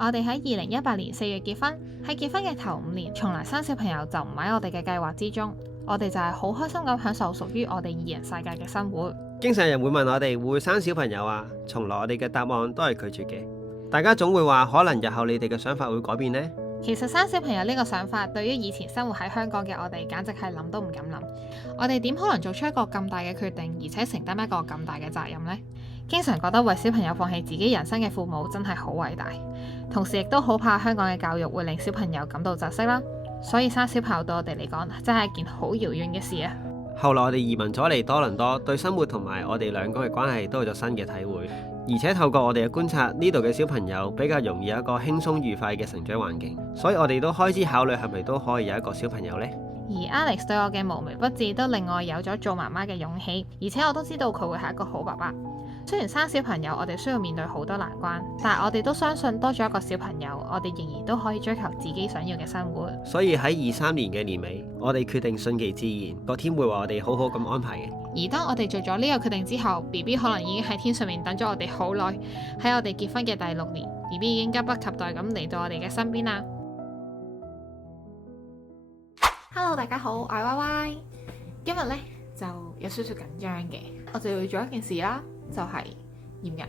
我哋喺2018年4月結婚，喺結婚嘅頭5年，從來生小朋友就唔喺我哋嘅計劃之中。我哋就係好開心咁享受屬於我哋二人世界嘅生活。經常人會問我哋會唔會生小朋友啊？從來我哋嘅答案都係拒絕嘅。大家總會話可能日後你哋嘅想法會改變呢？其實生小朋友呢個想法，對於以前生活喺香港嘅我哋，簡直係諗都唔敢諗。我哋點可能做出一個咁大嘅決定，而且承擔一個咁大嘅責任呢？經常覺得為小朋友放棄自己人生嘅父母真係好偉大，同時亦都好怕香港嘅教育會令小朋友感到窒息啦。所以生小朋友對我哋嚟講真係一件好遙遠嘅事啊！後來我哋移民咗嚟多倫多，對生活同埋我哋兩個嘅關係都有咗新嘅體會，而且透過我哋嘅觀察，呢度嘅小朋友比較容易有一個輕鬆愉快嘅成長環境，所以我哋都開始考慮係咪都可以有一個小朋友呢？而 Alex 對我嘅無微不至都令我有咗做媽媽嘅勇氣，而且我都知道佢會係一個好爸爸。雖然生小朋友我哋需要面對好多難關，但係我哋都相信多咗一個小朋友，我哋仍然都可以追求自己想要嘅生活。所以喺23年嘅年尾，我哋決定順其自然，個天會為我哋好好咁安排嘅。而當我哋做咗呢個決定之後， BB 可能已經喺天上面等咗我哋好耐。喺我哋結婚嘅第6年， BB 已經急不及待咁嚟到我哋嘅身邊啦。Hello， 大家好，我係 YY。今日呢就有少少緊張嘅，我就要做一件事啦，就係驗孕。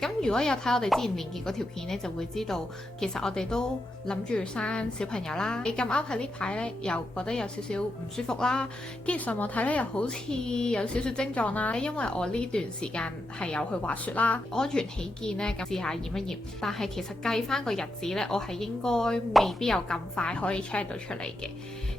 咁如果有睇我哋之前連結嗰條片呢，就會知道其實我哋都諗住生小朋友啦。你咁啱喺呢排呢，又覺得有少少唔舒服啦，跟住上網睇呢，又好似有少少症狀啦。因為我呢段時間係有去滑雪啦，安全起見呢，咁試下驗一驗。但係其實計翻個日子呢，我係應該未必有咁快可以 check 到出嚟嘅。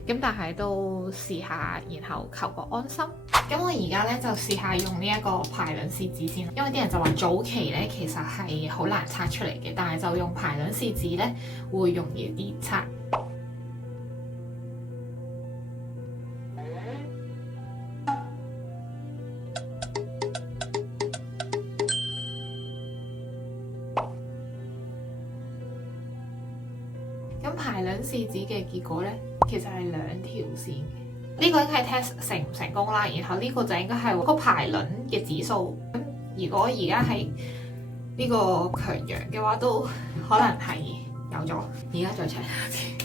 咁但係都試下，然後求個安心。咁我而家咧就試下用呢一個排卵試紙先，因為啲人就話早期咧其實係好難測出嚟嘅，但係就用排卵試紙咧會容易啲測。咁排卵試紙嘅結果咧，其實係2條線嘅。呢個應該係 test 成唔成功啦，然後呢個就應該係個排卵嘅指數。咁如果而家係呢個強陽嘅話，都可能係有咗。而家再 check 下先。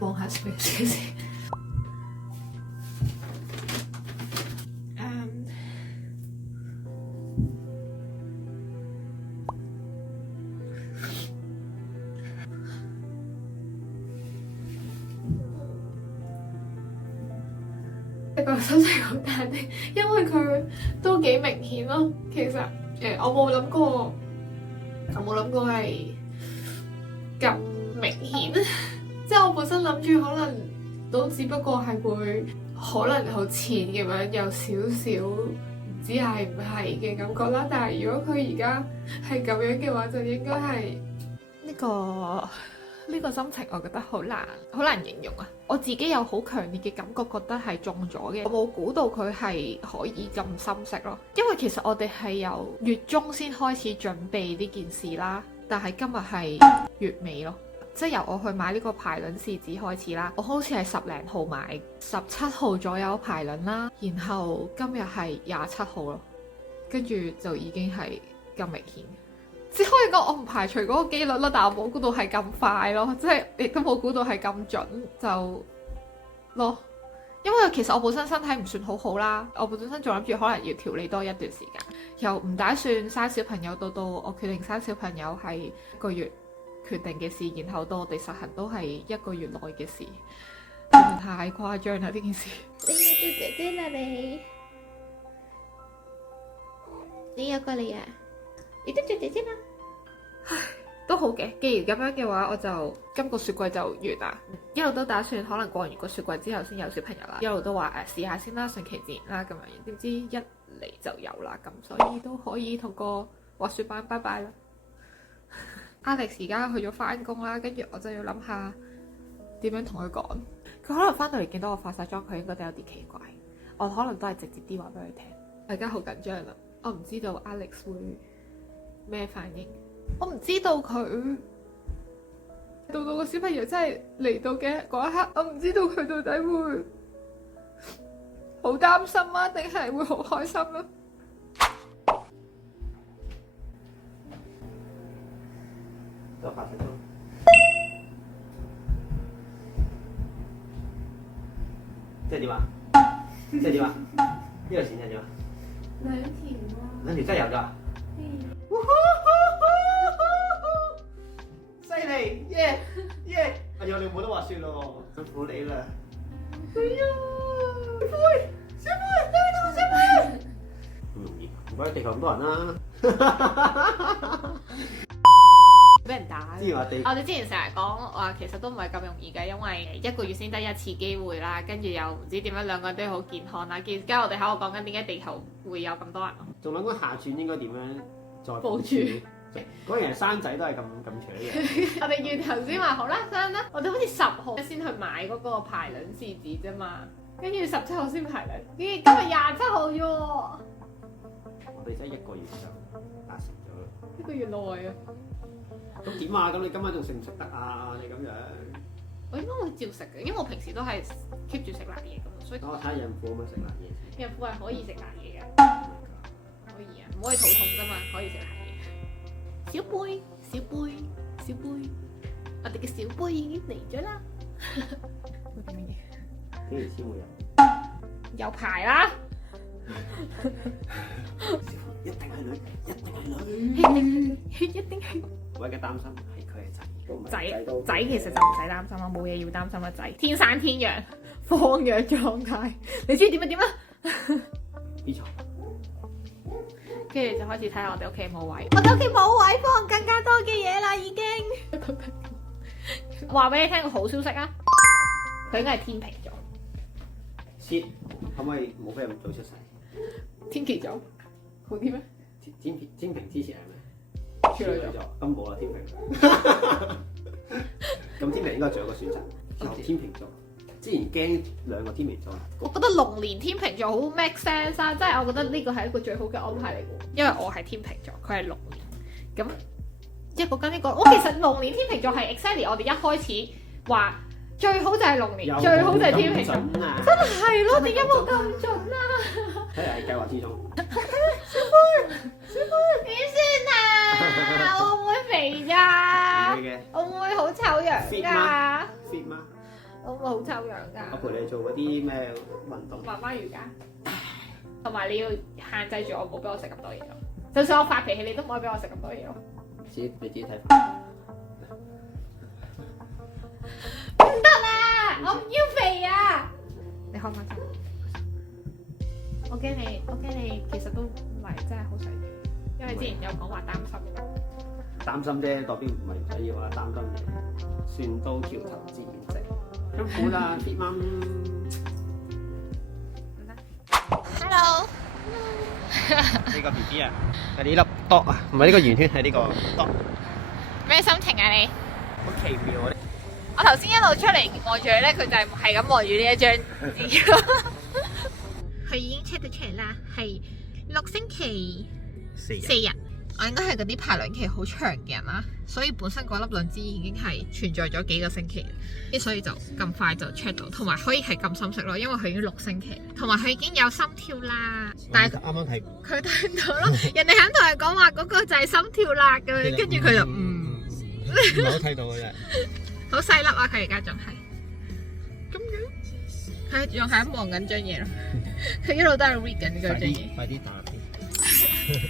望下 space 先。一個心情好淡定，因為佢都幾明顯咯。其實我冇諗過係咁明顯。即係我本身諗住可能都只不過係會可能好淺咁樣有少少唔知係唔係嘅感覺啦，但係如果佢而家係咁樣嘅話，就應該係呢個心情，我覺得好難形容啊！我自己有好強烈嘅感覺，覺得係中咗嘅，我冇估到佢係可以咁深色咯。因為其實我哋係由月中先開始準備呢件事啦，但係今日係月尾咯。即係由我去買呢個排卵試紙開始啦，我好似係10零號買，17號左右排卵啦，然後今日係27號咯，跟住就已經係咁明顯。只可以講我唔排除嗰個機率啦，但我冇估到係咁快咯，即係亦都冇估到係咁準就咯。因為其實我本身身體唔算好啦，我本身仲諗住可能要調理多一段時間，由唔打算生小朋友到我決定生小朋友係1個月決定嘅事，然後到我哋實行都係1個月內嘅事，太誇張啦呢件事。你要做姐姐啦你有過嚟啊？你都做姐姐啦？唉，都好嘅。既然咁樣嘅話，我就今個雪季就完啦。一路都打算可能過完個雪季之後先有小朋友啦，一路都話試下先啦，順其自然啦咁樣。點知一嚟就有啦，咁所以都可以同個滑雪板拜拜啦。Alex 而家去咗返工啦，跟住我就要諗下點樣同佢講。佢可能翻到嚟見到我化晒妝，佢應該都有啲奇怪。我可能都係直接啲話俾佢聽。大家好緊張啦，我唔知道 Alex 會咩反應，我唔知道佢到個小朋友真係嚟到嘅嗰一刻，我唔知道佢到底會好擔心啊，定係會好開心啊？都發生咗。即係點啊？即係點啊？呢個錢係點啊？兩條啊！兩條真係有㗎。犀利，耶耶！哎呀，你冇得話説咯，辛苦你啦。哎呀，小妹，小妹，對到小妹。唔容易，唔怪得地球咁多人啦。俾人打。之前話我哋之前成日講話，其實都唔係咁容易嘅，因為一個月先得一次機會啦，跟住又唔知點樣兩個人都好健康啦。跟住我哋喺度講緊點解地球會有咁多人咯。仲諗緊下轉應該點樣再部署？嗰樣生仔都係咁扯嘅。我哋月頭先話好啦，生啦，我哋好似10號先去買嗰個排卵試紙啫嘛，跟住17號先排卵，跟住今日27號啫喎。我哋真係一個月就達成咗啦。一個月內啊！咁點啊？咁你今晚仲食唔食得啊？你咁樣？我應該會照食嘅，因為我平時都係 keep 住食辣嘢㗎嘛，所以我睇下孕婦可唔可以食辣嘢先。孕婦係可以食辣嘢嘅，可以啊，唔可以肚痛啫嘛，可以食辣嘢。小貝，小貝，小貝，我哋嘅小貝已經嚟咗啦。會點乜嘢？幾時先會有？有排啦。一定係女，一定係女，一定係。我而家擔心係佢係仔，都唔係仔都。仔其實就唔使擔心啦，冇嘢要擔心啦，仔天生天養，放養狀態，你知點就點啦。呢床，跟住就開始睇下我哋屋企冇位，我哋屋企冇位放更加多嘅嘢啦，已經。話俾你聽個好消息啊，佢應該係天秤座。切，可唔可以冇俾咁早出世？天蠍座好啲咩？天秤之前係咩？處女座。咁冇啦，天秤。咁天秤應該仲有個選擇，有天秤座。之前驚兩個天秤座。我覺得龍年天秤座好 make sense 啊，即係我覺得呢個係一個最好嘅安排嚟嘅，因為我係天秤座，佢係龍年，咁一個跟一個。我其實龍年天秤座係 exactly 我哋一開始話最好就係龍年，最好就係天秤座。真係咯，點解冇咁準啊？睇嚟係計劃之中。小妹，小妹，點算啊？我會唔會肥咋？唔會嘅。我會唔會好醜樣㗎？ fit 嗎？我會唔會好醜樣㗎？我陪你做嗰啲咩運動？媽媽瑜伽，同埋你要限制住我，唔好俾我食咁多嘢咯。就算我發脾氣，你都唔可以俾我食咁多嘢咯。你自己睇法。唔得啦，我唔要肥啊！你開唔開心？我驚你其實都唔係真係好想要，因為之前有講話擔心。擔心啫，代表唔係唔使要啊，擔心嘅。船到橋頭自然直。辛苦啦，fit 媽。Hello。呢個 BB 啊，係呢粒 dot 啊，唔係呢個圓圈，係呢個 dot。咩心情啊你？好奇妙啊！我頭先一路出嚟望住佢咧，佢就係咁望住呢一張紙。佢已經 check 到出嚟啦，係6星期4日。我應該係嗰啲排卵期好長嘅人啦，所以本身嗰粒卵子已經係存在咗幾個星期，所以就咁快就 check 到，同埋可以係咁深色咯，因為佢已經6星期，同埋佢已經有心跳啦。但係啱啱睇，佢睇唔到咯，人哋肯同佢講話嗰個就係心跳啦咁樣，跟住佢就唔係好睇到嘅啫。好細粒啊！佢而家仲係咁樣，佢仲係咁望緊張嘢咯。佢一路都係 read 緊呢張嘢。快啲打啲。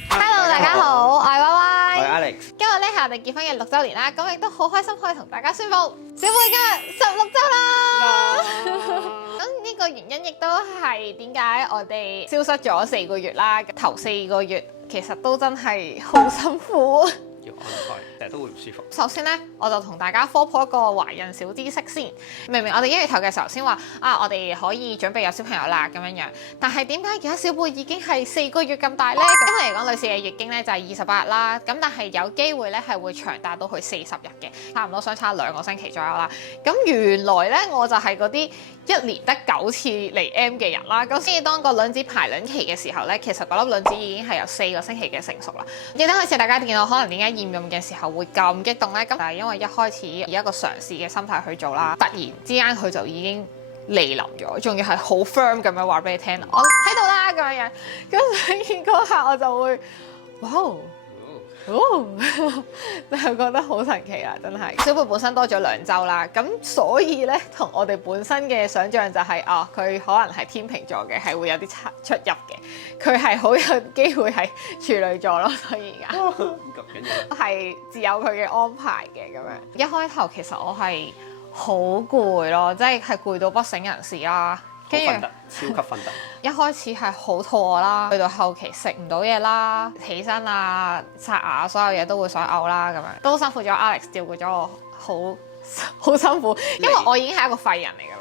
Hello， 大家好，我係 Y Y，我係 Alex。今日咧係我哋結婚嘅6週年啦，咁亦都好開心可以同大家宣布，小妹今日16週啦。咁呢個原因亦都係點解我哋消失咗4個月啦。頭4個月其實都真係好辛苦。要安胎，成日都會唔舒服。首先咧，我就同大家科普一個懷孕小知識先。明明我哋1月頭嘅時候先話我哋可以準備有小朋友啦咁樣樣，但係點解而家小貝已經係4個月咁大咧？因為嚟講，女士嘅月經咧就係28日啦，咁但係有機會咧係會長達到去40日嘅，差唔多相差2個星期左右啦。咁原來咧我就係嗰啲1年得9次嚟 M 嘅人啦。咁所以當個卵子排卵期嘅時候咧，其實嗰粒卵子已經係有4個星期嘅成熟啦。記得開始大家見到可能點解驗孕嘅時候會咁激動咧？咁就係因為一開始以一個嘗試嘅心態去做啦，突然之間佢就已經嚟臨咗，仲要係好 firm 咁樣話俾你聽，我喺度啦咁樣，咁所以嗰下我就會，哇！就覺得好神奇啦，真係。小貝本身多咗2週啦，咁所以咧同我哋本身嘅想像就係佢可能係天秤座嘅，係會有啲出入嘅。佢係好有機會係處女座咯，所以而家係自有佢嘅安排嘅咁樣。一開頭其實我係好攰咯，即係攰到不省人事啦。跟住超級瞓得。一開始係好肚餓啦，去到後期食唔到嘢啦，起身啊、刷牙所有嘢都會想嘔啦咁樣，都辛苦咗 Alex 照顧咗我，好辛苦，因為我已經係一個廢人嚟㗎啦。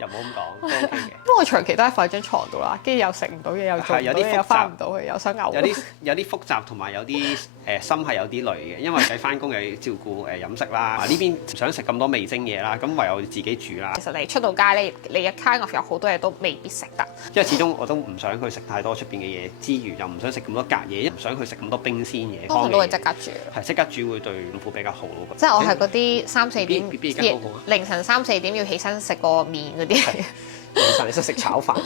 又冇咁講，都 OK 嘅。不過我長期都係瞓喺張床度啦，跟住又食唔到嘢，又做唔到嘢，又翻唔到去，又想嘔。有啲複雜，同埋有啲心係有啲累嘅，因為喺翻工又要照顧飲食啦。呢邊唔想食咁多味精嘢啦，咁唯有自己煮啦。其實你出到街你一 kind of 有好多嘢都未必食得，因為始終我都唔想去食太多出邊嘅嘢，之餘又唔想食咁多隔嘢，唔想去食咁多冰鮮嘢。通常都會即刻煮。係即刻煮會對孕婦比較好咯。即係我係嗰啲3-4點 BB 而家好好凌晨3-4點要起身食個麵嗰啲。凌晨你識食炒飯嘅。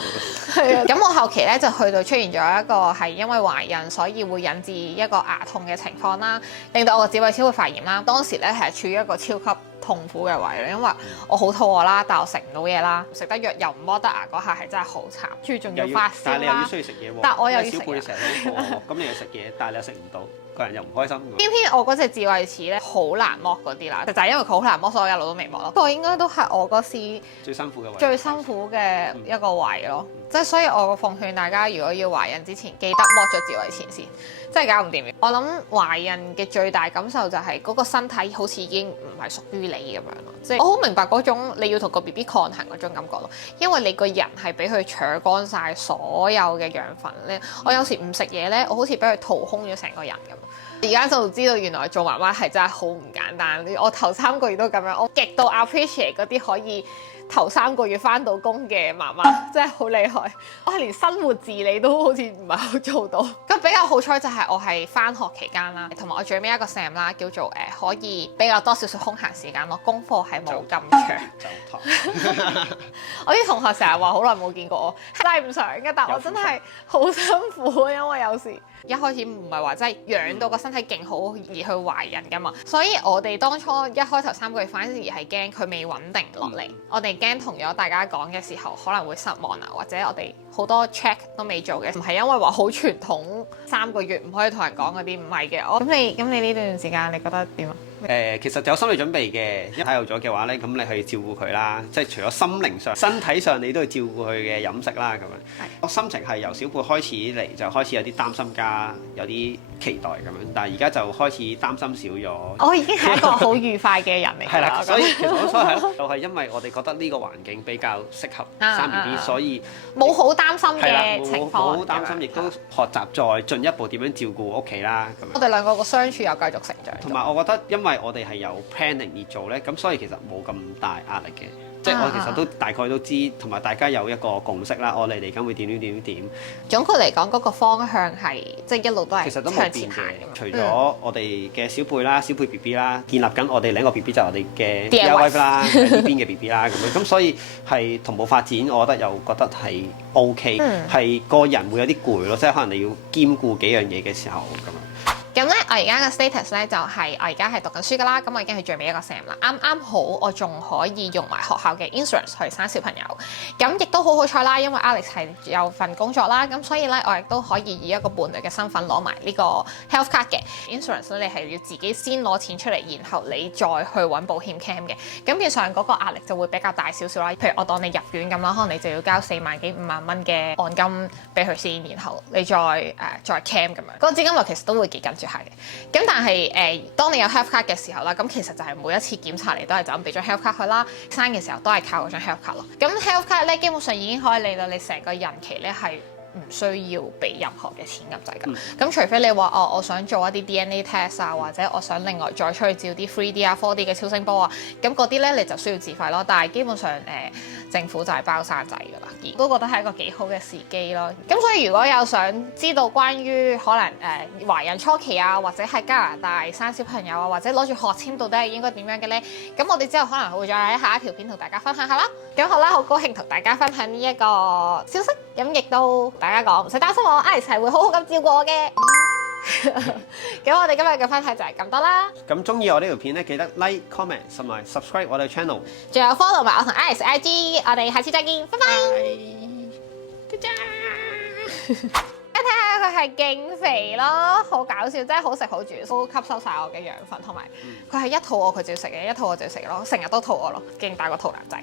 係啊，咁我後期咧就去到出現咗一個係因為懷孕，所以會引致一個牙痛嘅情況啦，令到我個子宮超會發炎啦。當時咧係處於一個超級痛苦嘅位咧，因為我好肚餓啦，但我食唔到嘢啦，食得藥又唔剝得牙，嗰下係真係好慘，跟住仲要發燒啦。但係你又要需要食嘢喎。但我又要食。小貝成日都餓，咁你又食嘢，但係你又食唔到，個人又唔開心。偏偏我嗰隻智慧齒咧好難剝嗰啲啦，就係因為佢好難剝，所以我一路都未剝咯。不過應該都係我嗰時最辛苦嘅位。最辛苦嘅一個位咯，即係所以我奉勸大家，如果要懷孕之前，記得剝咗智慧齒先，真係搞唔掂。我諗懷孕嘅最大感受就係嗰個身體好似已經唔係屬於你咁樣咯，即係我好明白嗰種你要同個 BB 抗衡嗰種感覺咯，因為你個人係俾佢搶乾晒所有嘅養分咧。我有時唔食嘢咧，我好似俾佢掏空咗成個人咁。而家就知道原來做媽媽係真係好唔簡單。我頭3個月都咁樣，我極度 appreciate 嗰啲可以頭3個月返到工嘅媽媽，真係好厲害。我係連生活自理都好似唔係好做到。咁比較好彩就係我係返學期間啦，同埋我最尾一個 sem 啦，叫做可以比較多少少空閒時間咯，功課係冇咁長。我啲同學成日話好耐冇見過我，真係唔想嘅，但我真係好辛苦，因為有時一開始唔係話真係養到個身體勁好而去懷孕㗎嘛，所以我哋當初一開頭3個月反而係驚佢未穩定落嚟，我哋驚同咗大家講嘅時候可能會失望啊，或者我哋好多 check 都未做嘅，唔係因為話好傳統3個月唔可以同人講嗰啲，唔係嘅。咁你呢段時間你覺得點啊？其實就有心理準備嘅，一睇有咗嘅話咧，咁你去照顧佢啦，即係除咗心靈上、身體上，你都要照顧佢嘅飲食啦，咁樣。我心情係由小貝開始嚟，就開始有啲擔心加有啲期待咁樣，但係而家就開始擔心少咗。我已經係一個好愉快嘅人嚟。係啦，所以其實我所以係咯，就係因為我哋覺得呢個環境比較適合生 BB，所以冇好擔心嘅情況。冇好擔心，亦都學習再進一步點樣照顧屋企啦。咁樣我哋兩個個相處又繼續成長。同埋我覺得因為我哋係有 planning 而做咧，咁所以其實冇咁大壓力嘅。即係我其實都大概都知，同埋大家有一個共識啦。我哋嚟緊會點。總括嚟講，嗰個方向係即係一路都係其實都冇變嘅。除咗我哋嘅小貝啦、小貝 BB 啦，建立緊我哋另一個 BB 就係我哋嘅 DIY 啦，呢邊嘅 BB 啦咁樣。咁所以係同步發展，我覺得又覺得係 OK，係個人會有啲攰咯，即係可能你要兼顧幾樣嘢嘅時候咁樣。咁咧，我而家嘅 status 咧就係我而家係讀緊書㗎啦，咁我已經係最尾一個 sem 啦，啱好我仲可以用埋學校嘅 insurance 去生小朋友，咁亦都好彩啦，因為 Alex 係有份工作啦，咁所以咧我亦都可以以一個伴侶嘅身份攞埋呢個 health card 嘅 insurance 咧，你係要自己先攞錢出嚟，然後你再去揾保險 claim 嘅，咁變相嗰個壓力就會比較大少少啦。譬如我當你入院咁啦，可能你就要交4萬幾5萬蚊嘅按金俾佢先，然後你再 claim 咁樣，嗰個資金率其實都會幾緊張。下嘅。咁但係當你有 health card 嘅時候啦，咁其實就係每一次檢查你都係就咁俾張 health card 佢啦。生嘅時候都係靠嗰張 health card 咯。咁 health card 咧基本上已經可以令到你成個孕期咧係唔需要俾任何嘅錢咁滯㗎。咁除非你話我想做一啲 DNA test 啊，或者我想另外再出去照啲 3D 啊、4D 嘅超聲波啊，咁嗰啲咧你就需要自費咯。但係基本上政府就係包生仔㗎啦，而都覺得係一個幾好嘅時機咯。咁所以如果有想知道關於可能懷孕初期啊，或者喺加拿大生小朋友啊，或者攞住學簽到底係應該點樣嘅咧？咁我哋之後可能會再喺下一條片同大家分享下啦。咁好啦，好高興同大家分享呢一個消息，咁亦都大家講唔使擔心我 Alice 係會好好咁照顧我嘅。咁我哋今日嘅分享就係咁多啦。咁中意我呢條片咧，記得 like、comment 同埋 subscribe 我哋 channel。仲有 follow 埋我同 Alice IG， 我哋下次再見，拜拜。睇下佢係勁肥咯，好搞笑，真係好食好住，都吸收晒我嘅養分，同埋佢係一肚餓佢就要食嘅，一肚餓就要食咯，成日都肚餓咯，勁大個肚腩仔。